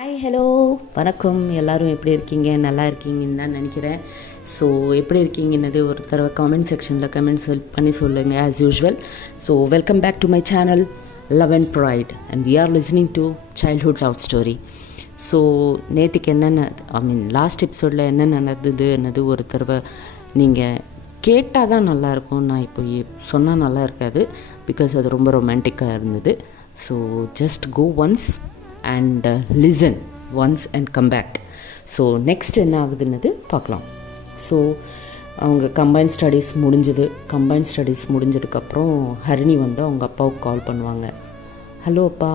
Hi hello வணக்கம். எல்லோரும் எப்படி இருக்கீங்க? நல்லா இருக்கீங்கன்னு தான் நினைக்கிறேன். ஸோ எப்படி இருக்கீங்கன்னது ஒரு தடவை காமெண்ட் செக்ஷனில் கமெண்ட்ஸ் பண்ணி சொல்லுங்கள் as usual. So welcome back to my channel love and pride and we are listening to childhood love story. So நேற்றுக்கு என்னென்ன லாஸ்ட் எபிசோடில் என்ன நடந்ததுன்னது ஒரு தடவை நீங்கள் கேட்டால் தான் நல்லாயிருக்கும். நான் இப்போ சொன்னால் நல்லா இருக்காது, பிகாஸ் அது ரொம்ப ரொமான்டிக்காக இருந்தது. So just go once and listen once and come back. So next என்ன ஆகுதுன்னது பார்க்கலாம். ஸோ அவங்க கம்பைன் ஸ்டடீஸ் முடிஞ்சதுக்கப்புறம் ஹரிணி வந்து அவங்க அப்பாவுக்கு கால் பண்ணுவாங்க. ஹலோ அப்பா,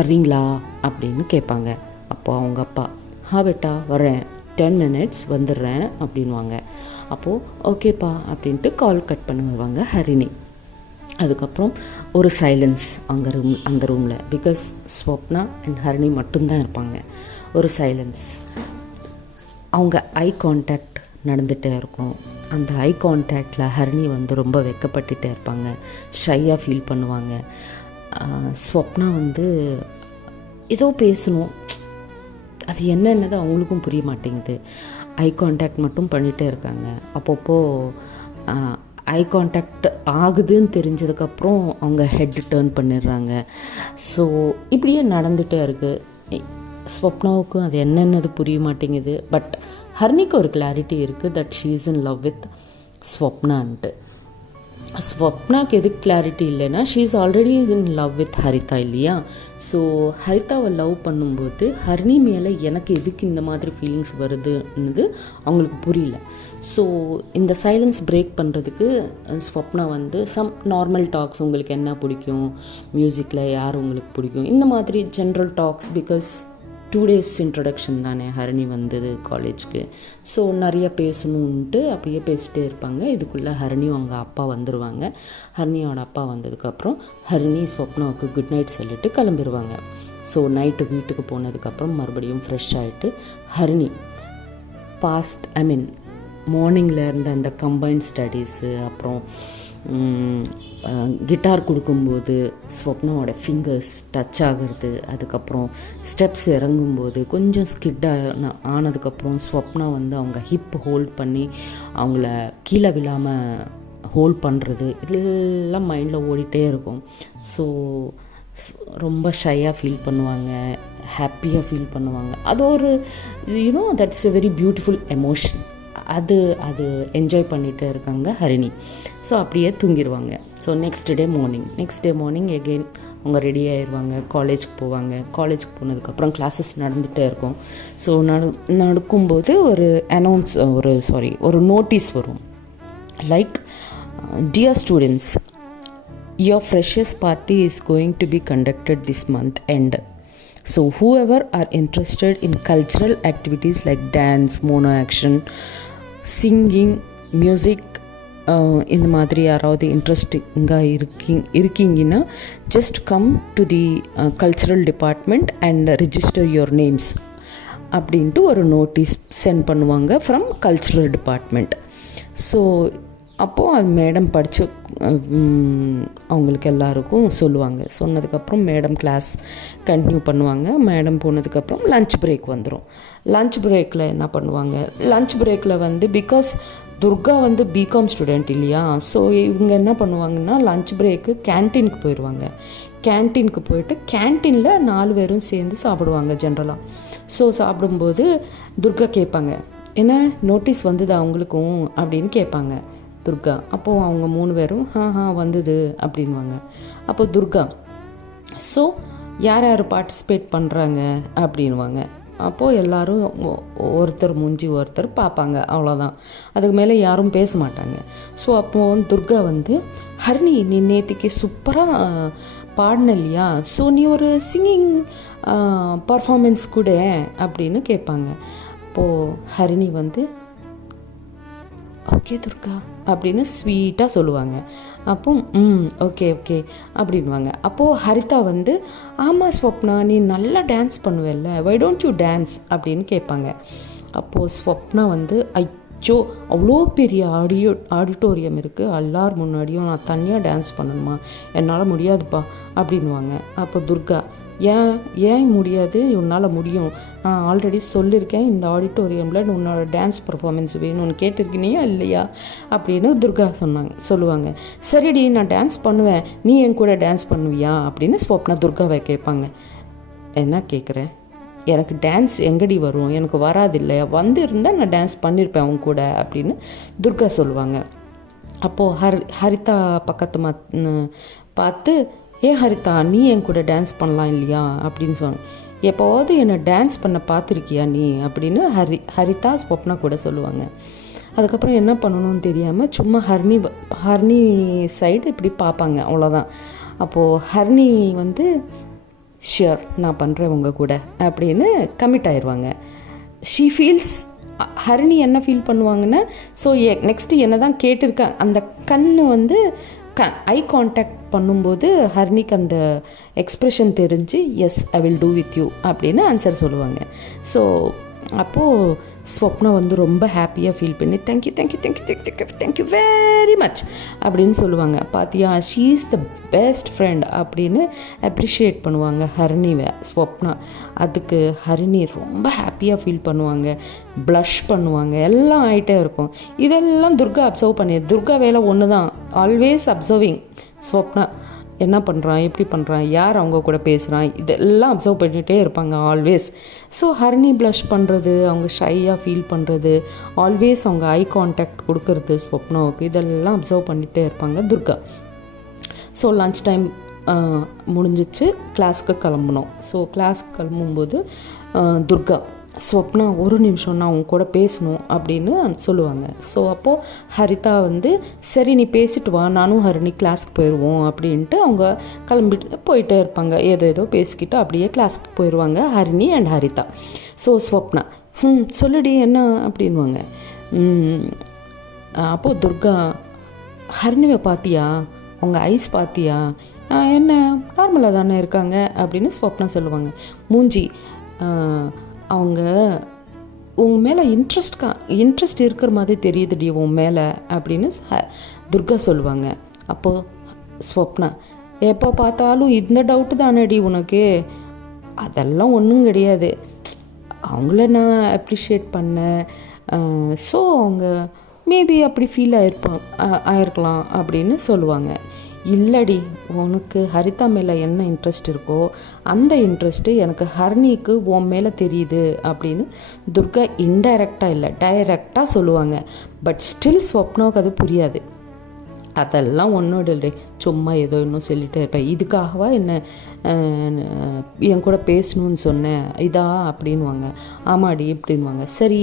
வர்றீங்களா அப்படின்னு கேட்பாங்க. அப்போ அவங்க அப்பா பேட்டா வரேன், 10 minutes வந்துடுறேன் அப்படின்வாங்க. அப்போது ஓகேப்பா அப்படின்ட்டு கால் கட் பண்ணி வருவாங்க ஹரிணி. அதுக்கப்புறம் ஒரு சைலன்ஸ் அந்த ரூமில், பிகாஸ் ஸ்வப்னா அண்ட் ஹரிணி மட்டும்தான் இருப்பாங்க. ஒரு சைலன்ஸ். அவங்க ஐ கான்டாக்ட் நடந்துகிட்டே இருக்கும். அந்த ஐ கான்டாக்டில் ஹரிணி வந்து ரொம்ப வெக்கப்பட்டுகிட்டே இருப்பாங்க, ஷையாக ஃபீல் பண்ணுவாங்க. ஸ்வப்னா வந்து ஏதோ பேசணும், அது என்னென்னது அவங்களுக்கும் புரிய மாட்டேங்குது. ஐ கான்டாக்ட் மட்டும் பண்ணிகிட்டே இருக்காங்க. அப்பப்போ ஐ கான்டாக்ட் ஆகுதுன்னு தெரிஞ்சதுக்கப்புறம் அவங்க ஹெட் டேர்ன் பண்ணிடுறாங்க. ஸோ இப்படியே நடந்துகிட்டே இருக்குது. ஸ்வப்னாவுக்கும் அது என்னென்னது புரிய மாட்டேங்குது. பட் ஹரிணிக்கு ஒரு கிளாரிட்டி இருக்குது that she is in love with ஸ்வப்னான்ட்டு. ஸ்வப்னாக்கு எதுக்கு கிளாரிட்டி இல்லைன்னா, she is already in love with ஹரிதா இல்லையா. ஸோ ஹரிதாவை லவ் பண்ணும்போது ஹரிணி மேலே எனக்கு எதுக்கு இந்த மாதிரி ஃபீலிங்ஸ் வருதுன்னு அவங்களுக்கு புரியல. ஸோ இந்த சைலன்ஸ் பிரேக் பண்ணுறதுக்கு ஸ்வப்னா வந்து சம் நார்மல் டாக்ஸ், உங்களுக்கு என்ன பிடிக்கும், மியூசிக்கில் யார் உங்களுக்கு பிடிக்கும், இந்த மாதிரி general talks. Because 2 days introduction தானே ஹரிணி வந்தது காலேஜ்க்கு. ஸோ நிறைய பேசணுன்ட்டு அப்படியே பேசிகிட்டே இருப்பாங்க. இதுக்குள்ளே ஹரிணி அவங்க அப்பா வந்துடுவாங்க. ஹரிணியோட அப்பா வந்ததுக்கப்புறம் ஹரிணி ஸ்வப்னாவுக்கு குட் நைட் சொல்லிட்டு கிளம்பிடுவாங்க. ஸோ நைட்டு வீட்டுக்கு போனதுக்கப்புறம் மறுபடியும் ஃப்ரெஷ் ஆகிட்டு ஹரிணி மார்னிங்கில் இருந்த அந்த கம்பைன்ட் ஸ்டடீஸு, அப்புறம் கிட்டார் கொடுக்கும்போது ஸ்வப்னாவோட ஃபிங்கர்ஸ் டச் ஆகிறது, அதுக்கப்புறம் ஸ்டெப்ஸ் இறங்கும்போது கொஞ்சம் ஸ்கிட் ஆனதுக்கப்புறம் ஸ்வப்னா வந்து அவங்க ஹிப் ஹோல்ட் பண்ணி அவங்கள கீழே விழாமல் ஹோல்ட் பண்ணுறது, இதெல்லாம் மைண்டில் ஓடிட்டே இருக்கும். ஸோ ரொம்ப ஷையாக ஃபீல் பண்ணுவாங்க, ஹாப்பியாக ஃபீல் பண்ணுவாங்க. அது ஒரு that's a very beautiful emotion. அது என்ஜாய் பண்ணிகிட்டே இருக்காங்க ஹரிணி. ஸோ அப்படியே தூங்கிடுவாங்க. So next day morning again அவங்க ரெடி ஆயிடுவாங்க, காலேஜுக்கு போவாங்க. காலேஜுக்கு போனதுக்கப்புறம் கிளாஸஸ் நடந்துகிட்டே இருக்கும். ஸோ நடக்கும்போது ஒரு நோட்டீஸ் வரும். Like, dear students, your freshers party is going to be conducted this month end. So whoever are interested in cultural activities like dance, mono action, singing, music, இந்த மாதிரி யாராவது இன்ட்ரெஸ்டிங்காக இருக்கீங்கன்னா just come to the cultural department and register your names அப்படின்ட்டு ஒரு notice send பண்ணுவாங்க from cultural department. So அப்போது அது மேடம் படித்து அவங்களுக்கு எல்லாருக்கும் சொல்லுவாங்க. சொன்னதுக்கப்புறம் மேடம் கிளாஸ் கண்டினியூ பண்ணுவாங்க. மேடம் போனதுக்கப்புறம் லன்ச் பிரேக் வந்துடும். லன்ச் பிரேக்கில் என்ன பண்ணுவாங்க, லன்ச் பிரேக்கில் வந்து பிகாஸ் துர்கா வந்து பிகாம் ஸ்டூடெண்ட் இல்லையா, ஸோ இவங்க என்ன பண்ணுவாங்கன்னா லன்ச் பிரேக்கு கேன்டீனுக்கு போயிடுவாங்க. கேன்டீனுக்கு போயிட்டு கேன்டீனில் 4 பேரும் சேர்ந்து சாப்பிடுவாங்க ஜென்ரலாக. ஸோ சாப்பிடும்போது துர்கா கேட்பாங்க, என்ன நோட்டீஸ் வந்தது அவங்களுக்கும் அப்படின்னு கேட்பாங்க துர்கா. அப்போது அவங்க 3 பேரும் வந்தது அப்படின்வாங்க. அப்போ துர்கா, ஸோ யார் யார் பார்ட்டிசிபேட் பண்ணுறாங்க அப்படின்வாங்க. அப்போது எல்லோரும் ஒருத்தர் மூஞ்சி ஒருத்தர் பார்ப்பாங்க, அவ்வளோதான். அதுக்கு மேலே யாரும் பேச மாட்டாங்க. ஸோ அப்போது துர்கா வந்து, ஹரிணி நீ நேற்றுக்கு சூப்பராக பாடின இல்லையா, ஸோ நீ ஒரு சிங்கிங் பர்ஃபார்மன்ஸ் கூட அப்படின்னு கேட்பாங்க. அப்போது ஹரிணி வந்து ஓகே துர்கா அப்படின்னு ஸ்வீட்டாக சொல்லுவாங்க. அப்போ ஓகே அப்படின்வாங்க. அப்போது ஹரிதா வந்து, ஆமாம் ஸ்வப்னா நீ நல்லா டான்ஸ் பண்ணுவல்ல, வை டோன்ட் யூ டான்ஸ் அப்படின்னு கேட்பாங்க. அப்போது ஸ்வப்னா வந்து, அச்சோ அவ்வளோ பெரிய ஆடிட்டோரியம் இருக்குது, எல்லார் முன்னாடியும் நான் தனியாக டான்ஸ் பண்ணணுமா, என்னால் முடியாதுப்பா அப்படின்வாங்க. அப்போ துர்கா, ஏன் ஏன் முடியாது, உன்னால் முடியும், நான் ஆல்ரெடி சொல்லியிருக்கேன் இந்த ஆடிட்டோரியமில் உன்னோட டான்ஸ் பர்ஃபார்மன்ஸ் வேணும்னு கேட்டிருக்கீனியா இல்லையா அப்படின்னு துர்கா சொல்லுவாங்க. சரிடி நான் டான்ஸ் பண்ணுவேன், நீ என் கூட டான்ஸ் பண்ணுவியா அப்படின்னு ஸ்வப்னா துர்காவை கேட்பாங்க. என்ன கேட்குறேன், எனக்கு டான்ஸ் எங்கடி வரும், எனக்கு வராது இல்லையா, வந்து இருந்தால் நான் டான்ஸ் பண்ணியிருப்பேன் அவங்க கூட அப்படின்னு துர்கா சொல்லுவாங்க. அப்போது ஹரிதா பக்கத்து பார்த்து, ஹரிதா நீ என் கூட டான்ஸ் பண்ணலாம் இல்லையா அப்படின்னு சொல்லுவாங்க. எப்போவாவது என்னை டான்ஸ் பண்ண பார்த்துருக்கியா நீ அப்படின்னு ஹரிதா ஸ்வப்னா கூட சொல்லுவாங்க. அதுக்கப்புறம் என்ன பண்ணணும்னு தெரியாமல் சும்மா ஹரிணி சைடு இப்படி பார்ப்பாங்க, அவ்வளோதான். அப்போது ஹரிணி வந்து ஷியோர் நான் பண்ணுறேன் உங்கள் கூட அப்படின்னு கமிட் ஆயிடுவாங்க. ஷீ ஃபீல்ஸ், ஹரிணி என்ன ஃபீல் பண்ணுவாங்கன்னா, ஸோ நெக்ஸ்ட்டு என்ன தான் கேட்டிருக்காங்க, அந்த கண் வந்து ஐ கான்டாக்ட் பண்ணும்போது ஹரிணிக்கு அந்த எக்ஸ்ப்ரெஷன் தெரிஞ்சு yes I will do with you அப்படின்னு ஆன்சர் சொல்லுவாங்க. ஸோ அப்போது ஸ்வப்னா வந்து ரொம்ப ஹாப்பியாக ஃபீல் பண்ணி தேங்க்யூ வெரி மச் அப்படின்னு சொல்லுவாங்க. பார்த்தியா she is the best friend அப்படின்னு அப்ரிஷியேட் பண்ணுவாங்க ஹரிணிவை ஸ்வப்னா. அதுக்கு ஹரிணி ரொம்ப ஹாப்பியாக ஃபீல் பண்ணுவாங்க, ப்ளஷ் பண்ணுவாங்க, எல்லாம் ஆகிட்டே இருக்கும். இதெல்லாம் துர்கா அப்சர்வ் பண்ணி, துர்கா வேலை ஒன்று தான், ஆல்வேஸ் அப்சர்விங். ஸ்வப்னா என்ன பண்ணுறான், எப்படி பண்ணுறான், யார் அவங்க கூட பேசுகிறான், இதெல்லாம் அப்சர்வ் பண்ணிகிட்டே இருப்பாங்க ஆல்வேஸ். ஸோ ஹரிணி ப்ளஷ் பண்ணுறது, அவங்க ஷையாக ஃபீல் பண்ணுறது, ஆல்வேஸ் அவங்க ஐ கான்டாக்ட் கொடுக்கறது ஸ்வப்னாவுக்கு, இதெல்லாம் அப்சர்வ் பண்ணிகிட்டே இருப்பாங்க துர்கா. ஸோ லன்ச் டைம் முடிஞ்சிச்சு, கிளாஸ்க்கு கிளம்புனோம். ஸோ கிளாஸ்க்கு கிளம்பும்போது துர்கா ஸ்வப்னா ஒரு நிமிஷம் நான் அவங்க கூட பேசணும் அப்படின்னு சொல்லுவாங்க. ஸோ அப்போது ஹரிதா வந்து சரி நீ பேசிட்டு வா, நானும் ஹரிணி கிளாஸ்க்கு போயிடுவோம் அப்படின்ட்டு அவங்க கிளம்பிட்டு போயிட்டே இருப்பாங்க. ஏதோ பேசிக்கிட்டு அப்படியே கிளாஸ்க்கு போயிடுவாங்க ஹரிணி அண்ட் ஹரிதா. ஸோ ஸ்வப்னா சொல்லுடி என்ன அப்படின்வாங்க. அப்போது துர்கா ஹரிணிவை பார்த்தியா, அவங்க ஐஸ் பார்த்தியா, என்ன நார்மலாக தானே இருக்காங்க அப்படின்னு ஸ்வப்னா சொல்லுவாங்க. மூஞ்சி அவங்க உங்க மேலே இன்ட்ரெஸ்ட் இருக்கிற மாதிரி தெரியுதுடி உன் மேலே அப்படின்னு துர்கா சொல்லுவாங்க. அப்போது ஸ்வப்னா எப்போ பார்த்தாலும் இந்த டவுட்டு தானேடி உனக்கு, அதெல்லாம் ஒன்றும் கிடையாது, அவங்கள நான் அப்ரிஷியேட் பண்ணேன், ஸோ அவங்க மேபி அப்படி ஃபீல் ஆயிருக்கலாம் அப்படின்னு சொல்லுவாங்க. இல்லடி, உனக்கு ஹரிதா மேலே என்ன இன்ட்ரெஸ்ட் இருக்கோ அந்த இன்ட்ரெஸ்ட்டு எனக்கு ஹரிணிக்கு உன் மேலே தெரியுது அப்படின்னு துர்கா இன்டைரக்டாக இல்லை டைரக்டாக சொல்லுவாங்க. பட் ஸ்டில் ஸ்வப்னாவுக்கு அது புரியாது. அதெல்லாம் ஒன்றும் இல்லை, சும்மா ஏதோ இன்னும் சொல்லிகிட்டே இருப்பேன், இதுக்காகவா என்ன என் கூட பேசணுன்னு சொன்னேன் இதா அப்படின்வாங்க. ஆமாடி அப்படின்வாங்க. சரி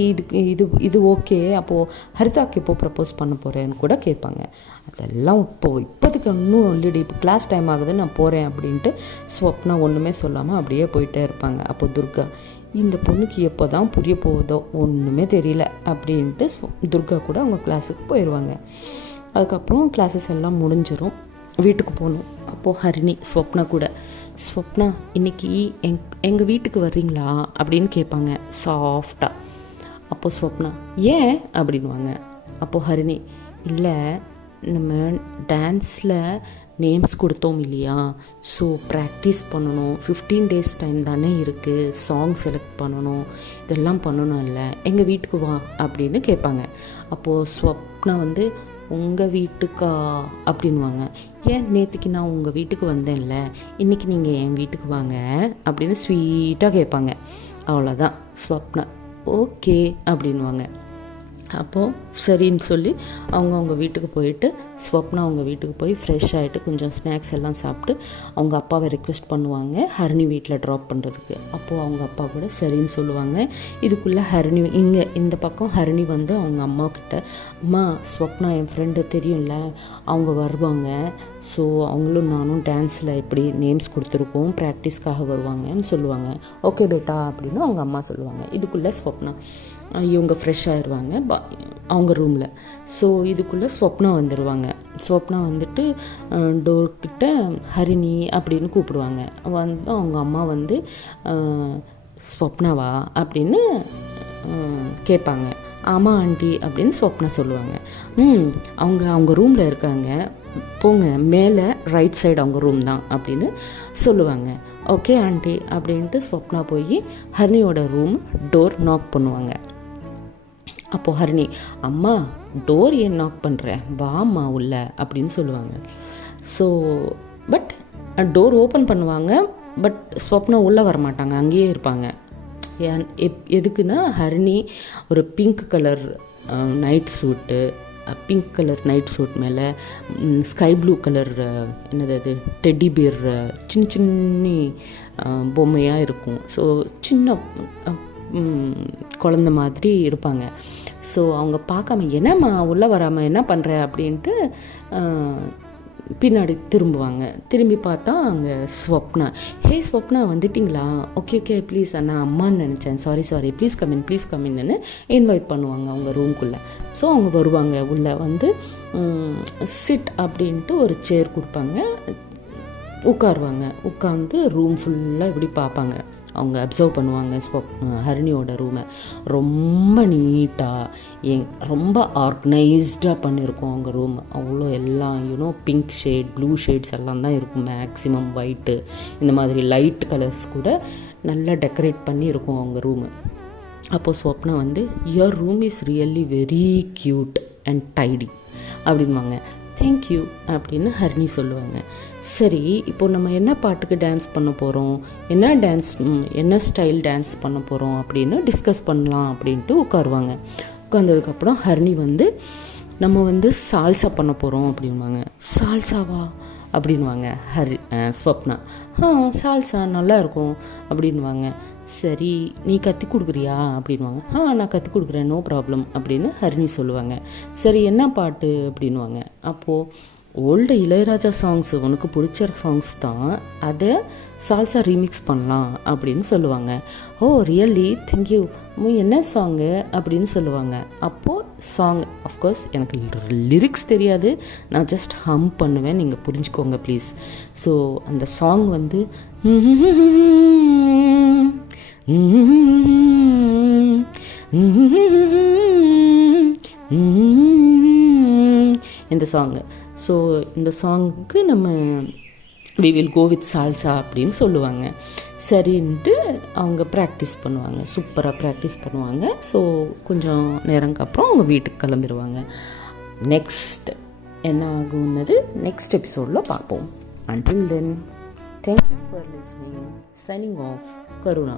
இது ஓகே, அப்போது ஹரிதாக்கு எப்போ ப்ரப்போஸ் பண்ண போகிறேன்னு கூட கேட்பாங்க. அதெல்லாம் இப்போதைக்கு இன்னும் இல்லடி, இப்போ கிளாஸ் டைம் ஆகுது நான் போகிறேன் அப்படின்ட்டு ஸ்வப்னா ஒன்றுமே சொல்லாமல் அப்படியே போயிட்டே இருப்பாங்க. அப்போது துர்கா இந்த பொண்ணுக்கு எப்போ தான் புரிய போகுதோ ஒன்றுமே தெரியல அப்படின்ட்டு துர்கா கூட அவங்க கிளாஸுக்கு போயிடுவாங்க. அதுக்கப்புறம் கிளாஸஸ் எல்லாம் முடிஞ்சிடும், வீட்டுக்கு போகணும். அப்போது ஹரிணி ஸ்வப்னா கூட, ஸ்வப்னா இன்றைக்கி எங்கள் வீட்டுக்கு வர்றீங்களா அப்படின்னு கேட்பாங்க சாஃப்டாக. அப்போது ஸ்வப்னா ஏன் அப்படின்வாங்க. அப்போது ஹரிணி இல்லை, நம்ம டான்ஸில் நேம்ஸ் கொடுத்தோம் இல்லையா, ஸோ ப்ராக்டிஸ் பண்ணணும், 15 days டைம் தானே இருக்குது, சாங் செலக்ட் பண்ணணும், இதெல்லாம் பண்ணணும் இல்லை, எங்கள் வீட்டுக்கு வா அப்படின்னு கேட்பாங்க. அப்போது ஸ்வப்னா வந்து உங்கள் வீட்டுக்கா அப்படின்வாங்க. ஏன் நேற்றுக்கு நான் உங்கள் வீட்டுக்கு வந்தேன்ல, இன்றைக்கி நீங்கள் என் வீட்டுக்கு வாங்க அப்படின்னு ஸ்வீட்டாக கேட்பாங்க. அவ்வளோதான். ஸ்வப்னா ஓகே அப்படின்வாங்க. அப்போது சரின்னு சொல்லி அவங்க வீட்டுக்கு போயிட்டு ஸ்வப்னா அவங்க வீட்டுக்கு போய் ஃப்ரெஷ் ஆகிட்டு கொஞ்சம் ஸ்நாக்ஸ் எல்லாம் சாப்பிட்டு அவங்க அப்பாவை ரெக்வெஸ்ட் பண்ணுவாங்க ஹரிணி வீட்டில் ட்ராப் பண்ணுறதுக்கு. அப்போது அவங்க அப்பா கூட சரின்னு சொல்லுவாங்க. இதுக்குள்ளே ஹரிணி இந்த பக்கம் ஹரிணி வந்து அவங்க அம்மாக்கிட்ட, அம்மா ஸ்வப்னா என் ஃப்ரெண்டு தெரியும்ல, அவங்க வருவாங்க, ஸோ அவங்களும் நானும் டான்ஸில் எப்படி நேம்ஸ் கொடுத்துருக்கோம், ப்ராக்டிஸ்க்காக வருவாங்கன்னு சொல்லுவாங்க. ஓகே பேட்டா அப்படின்னு அவங்க அம்மா சொல்லுவாங்க. இதுக்குள்ளே ஸ்வப்னா இவங்க ஃப்ரெஷ் ஆயிடுவாங்க அவங்க ரூமில். ஸோ இதுக்குள்ளே ஸ்வப்னா வந்துடுவாங்க. ஸ்வப்னா வந்துட்டு டோர்கிட்ட ஹரிணி அப்படின்னு கூப்பிடுவாங்க. வந்து அவங்க அம்மா வந்து ஸ்வப்னாவா அப்படின்னு கேட்பாங்க. ஆமாம் ஆண்டி அப்படின்னு ஸ்வப்னா சொல்லுவாங்க. அவங்க ரூமில் இருக்காங்க, போங்க, மேலே ரைட் சைடு அவங்க ரூம் தான் அப்படின்னு சொல்லுவாங்க. ஓகே ஆண்டி அப்படின்ட்டு ஸ்வப்னா போய் ஹரிணியோட ரூம் டோர் நாக் பண்ணுவாங்க. அப்போது ஹரிணி, அம்மா டோர் ஏன் நாக் பண்ணுறேன், வாம்மா உள்ள அப்படின்னு சொல்லுவாங்க. ஸோ பட் டோர் ஓப்பன் பண்ணுவாங்க, பட் ஸ்வப்னா உள்ளே வரமாட்டாங்க, அங்கேயே இருப்பாங்க. எதுக்குன்னா ஹரிணி ஒரு பிங்க் கலர் நைட் சூட்டு, பிங்க் கலர் நைட் சூட் மேலே ஸ்கை ப்ளூ கலர் என்னது அது டெட்டி பியர் சின்ன சின்ன பொம்மையாக இருக்கும். ஸோ சின்ன குழந்த மாதிரி இருப்பாங்க. ஸோ அவங்க பார்க்காம என்னம்மா உள்ளே வராமல் என்ன பண்ணுற அப்படின்ட்டு பின்னாடி திரும்புவாங்க. திரும்பி பார்த்தா அங்கே ஸ்வப்னா. ஹே ஸ்வப்னா வந்துட்டிங்களா, ஓகே ஓகே ப்ளீஸ், நான் அம்மான்னு நினச்சேன், சாரி ப்ளீஸ் கமின்னு இன்வைட் பண்ணுவாங்க அவங்க ரூம்குள்ளே. ஸோ அவங்க வருவாங்க, உள்ளே வந்து சிட் அப்படின்ட்டு ஒரு சேர் கொடுப்பாங்க, உட்காருவாங்க. உட்காந்து ரூம் ஃபுல்லாக இப்படி பார்ப்பாங்க, அவங்க அப்சர்வ் பண்ணுவாங்க ஹரிணியோட ரூமை. ரொம்ப நீட்டாக ரொம்ப ஆர்கனைஸ்டாக பண்ணியிருக்கோம் அவங்க ரூம். அவ்வளோ எல்லாம் பிங்க் ஷேட், ப்ளூ ஷேட்ஸ் எல்லாம் தான் இருக்கும், மேக்ஸிமம் ஒயிட்டு, இந்த மாதிரி லைட் கலர்ஸ் கூட நல்லா டெக்கரேட் பண்ணி இருக்கும் அவங்க ரூமு. அப்போது ஸ்வப்னா வந்து, your room is really very cute and tidy அப்படின்வாங்க. தேங்க்யூ அப்படின்னு ஹரிணி சொல்லுவாங்க. சரி, இப்போது நம்ம என்ன பாட்டுக்கு டான்ஸ் பண்ண போகிறோம், என்ன ஸ்டைல் டான்ஸ் பண்ண போகிறோம் அப்படின்னு டிஸ்கஸ் பண்ணலாம் அப்படின்ட்டு உட்காருவாங்க. உட்காந்ததுக்கப்புறம் ஹரிணி வந்து, நம்ம வந்து சால்சா பண்ண போகிறோம் அப்படின்வாங்க. சால்சாவா அப்படின்வாங்க ஸ்வப்னா. சால்சா நல்லாயிருக்கும் அப்படின்வாங்க. சரி, நீ கற்றுக் கொடுக்குறியா அப்படின்வாங்க. நான் கற்றுக் கொடுக்குறேன், நோ ப்ராப்ளம் அப்படின்னு ஹரிணி சொல்லுவாங்க. சரி, என்ன பாட்டு அப்படின்வாங்க. அப்போது ஓல்டு இளையராஜா சாங்ஸ், உனக்கு பிடிச்ச சாங்ஸ் தான், அதை சால்சா ரீமிக்ஸ் பண்ணலாம் அப்படின்னு சொல்லுவாங்க. ஓ ரியலி, தேங்க்யூ, என்ன சாங்கு அப்படின்னு சொல்லுவாங்க. அப்போது சாங், அஃப்கோர்ஸ் எனக்கு லிரிக்ஸ் தெரியாது, நான் ஜஸ்ட் ஹம் பண்ணுவேன், நீங்கள் புரிஞ்சுக்கோங்க ப்ளீஸ். ஸோ அந்த சாங் வந்து இந்த சாங்கு. ஸோ இந்த சாங்குக்கு நம்ம we will go with salsa அப்படின்னு சொல்லுவாங்க. சரின்ட்டு அவங்க ப்ராக்டிஸ் பண்ணுவாங்க, சூப்பராக ப்ராக்டிஸ் பண்ணுவாங்க. ஸோ கொஞ்சம் நேரங்க அப்புறம் அவங்க வீட்டுக்கு கிளம்பிடுவாங்க. நெக்ஸ்ட் என்ன ஆகுன்னது நெக்ஸ்ட் எபிசோடில் பார்ப்போம். Until then, thank you for listening. Signing off, Karuna.